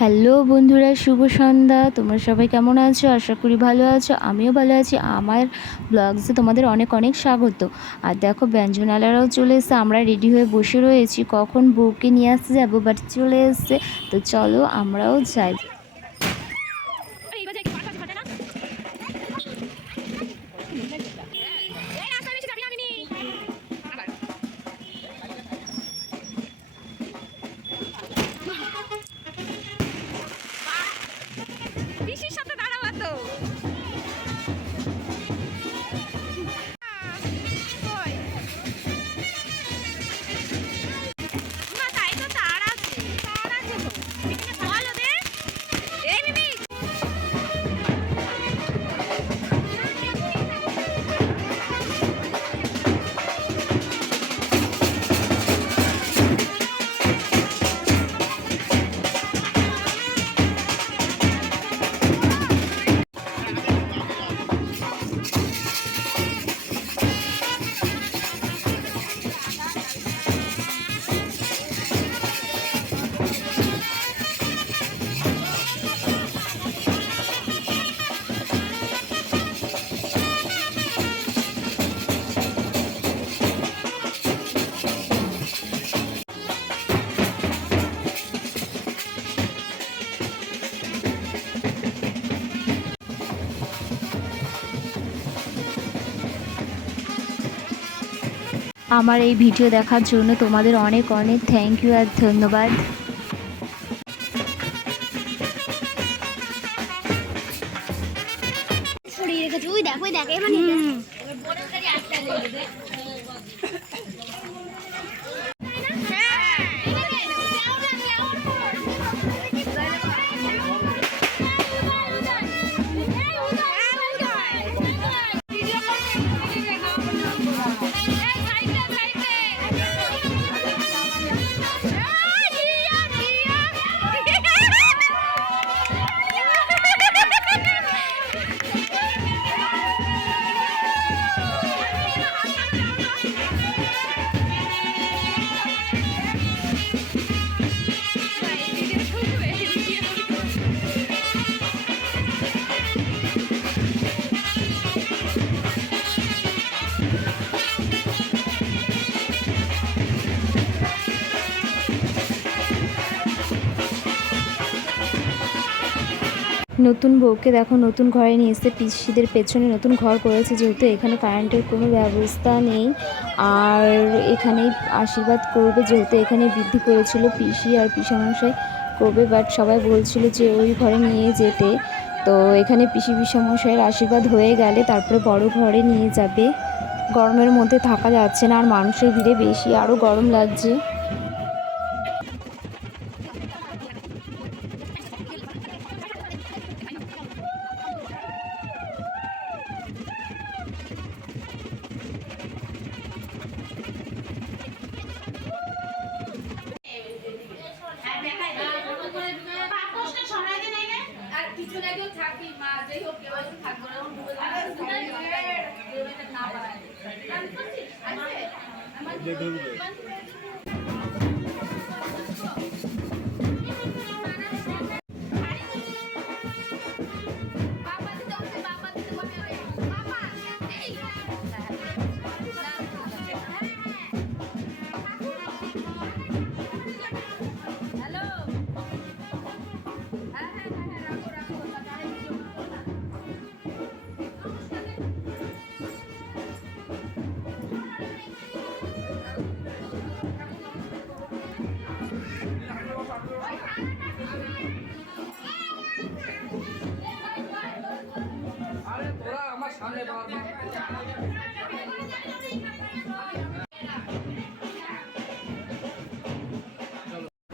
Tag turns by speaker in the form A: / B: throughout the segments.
A: Hello বন্ধুরা, শুভ সন্ধ্যা। তোমরা সবাই কেমন আছো? আশা করি ভালো আছো। আমিও ভালো আছি। আমার ব্লগসে তোমাদের অনেক অনেক স্বাগত। আর দেখো ব্যঞ্জনালারাও চলে এসছে। আমরা রেডি হয়ে বসে রয়েছি। কখন বউকে নিয়ে আসতে যাব? বাট চলে এসছে। তো চলো আমরাও যাই। আমার এই ভিডিও দেখার জন্য তোমাদের অনেক অনেক থ্যাংক ইউ আর ধন্যবাদ।
B: ছড়িয়ে রেখেছে? ওই দেখ ওই দেখ এবার
A: নতুন বউকে দেখো, নতুন ঘরে নিয়ে এসে পিসিদের পেছনে নতুন ঘর করেছে, যেহেতু এখানে কারেন্টের কোনো ব্যবস্থা নেই। আর এখানেই আশীর্বাদ করবে, যেহেতু এখানে বৃদ্ধি করেছিল পিসি আর পিসামশাই করবে বাট সবাই বলছিল যে ওই ঘরে নিয়ে যেতে। তো এখানে পিসি পিসামশাইয়ের আশীর্বাদ হয়ে গেলে তারপরে বড় ঘরে নিয়ে যাবে। গরমের মধ্যে থাকা যাচ্ছে না, আর মানুষের ভিড়ে বেশি আরও গরম লাগছে। যে ধরবে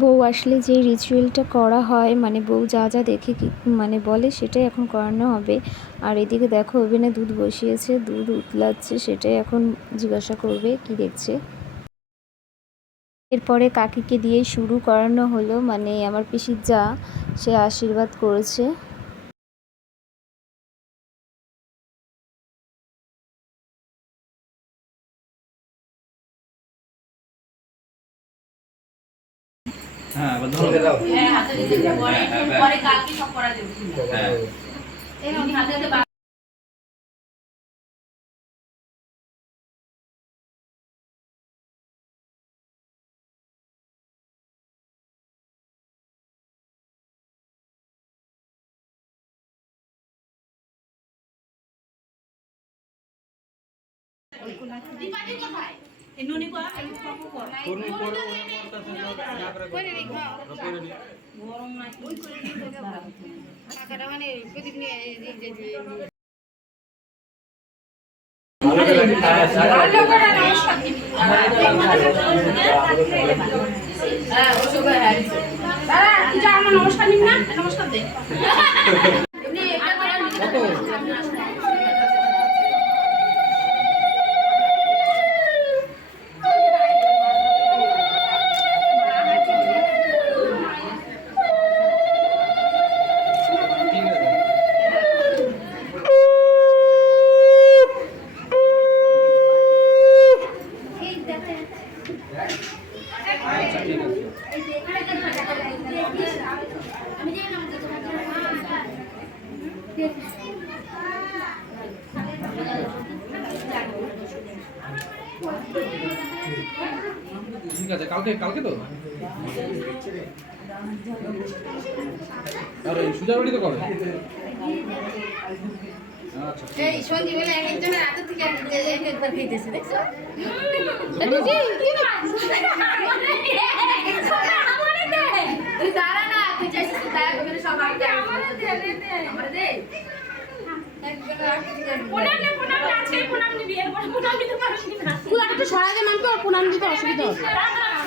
A: বউ আসলে যে রিচুয়ালটা করা হয় মানে বউ যা যা দেখে মানে বলে সেটাই এখন করানো হবে। আর এদিকে দেখো ওভেনে দুধ বসিয়েছে, দুধ উতলাচ্ছে, সেটাই এখন জিজ্ঞাসা করবে কি দেখছে। এরপরে কাকিকে দিয়ে শুরু করানো হলো মানে আমার পিসির যা, সে আশীর্বাদ করেছে।
C: হ্যাঁ।
D: এই হাতে হাতে বা- হ্যাঁ, হ্যাঁ নমস্কার নিবি না? নমস্কার দে।
C: কালকে কালকে তো? আর এই তো আচ্ছা
D: এই সঞ্জীবনী এক একজনের হাতে থেকে এক একবার খেতেছে দেখছ? তুই দাঁড়া না তুই চাইছিস তো দয়া করে সব আগে আমারে দে দে দে। আমারে দে।
B: তুই একটা সরাই দে ওর দিতে অসুবিধা হবে।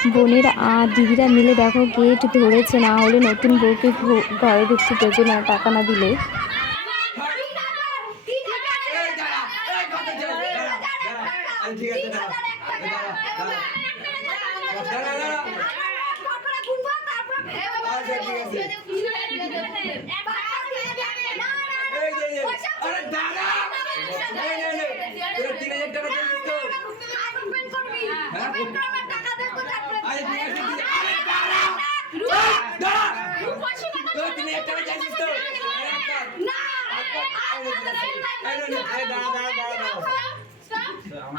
D: এই
A: বোনেরা আর দিদিরা মিলে দেখো গেট ধরেছে না হলে নতুন বউকে ঘরে ঢুকতে দেবে না টাকা না দিলে
E: ঠিক আছে দাঁড়া দাঁড়া দাঁড়া দাঁড়া আচ্ছা ঠিক আছে এই যে, এই যে, আরে দাঁড়া। এই নে, নে, টাকা হ্যাঁ? আরে ঠিক আছে, ঠিক আছে। আরে দাঁড়া দাঁড়া তোরা তিন হাজার টাকা চাইছিস তো আরে একটা, একটা, আরে ঠিক আছে। এই নে, নে, আরে দাঁড়া দাঁড়া দাঁড়া দাঁড়া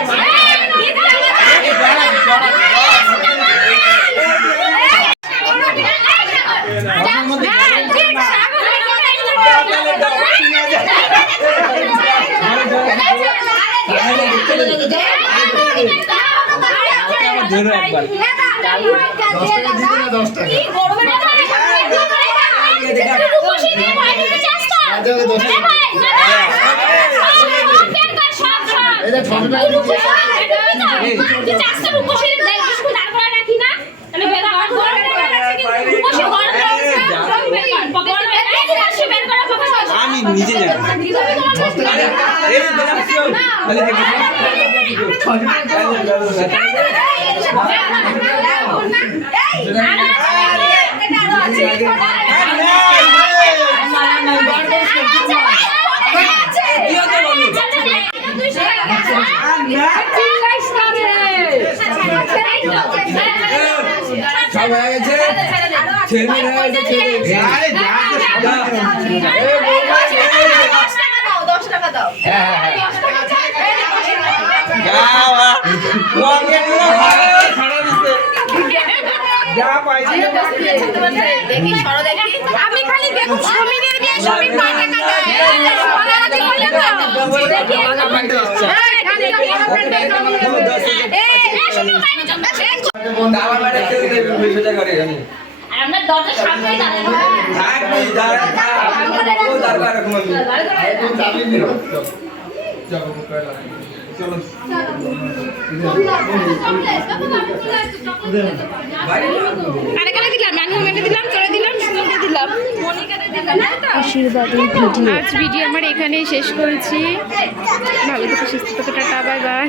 E: নিজে জানি এই দাঁড়া শিও তাহলে বলো
D: আচ্ছা
E: সব হয়ে গেছে। ছেলে হয়ে গেছে ছেলে
F: আরে যা তো সবাই
E: এ বৌমা, এ।
D: দশ টাকা দাও দশ টাকা দাও
E: হ্যাঁ, হ্যাঁ, হ্যাঁ।
B: আমি খালি দেখুন সমীরের বিয়ে সমীর কয় টাকা দেয় বলাবলি করলে তো দেখি এই, খালি এই, এই, শুনো, বাইরে চল, এই,
E: আমার ম্যাডাম কেউ দেবে সোজা করে জানি
B: আমরা দরজার সামনেই দাঁড়াবো
E: থাক তুই দাঁড়া থাক ও রাখুন
B: আজ ভিডিও আমার এখানেই শেষ করেছি ভালো থেকে সুস্থ থেকে টাটা বাই বাই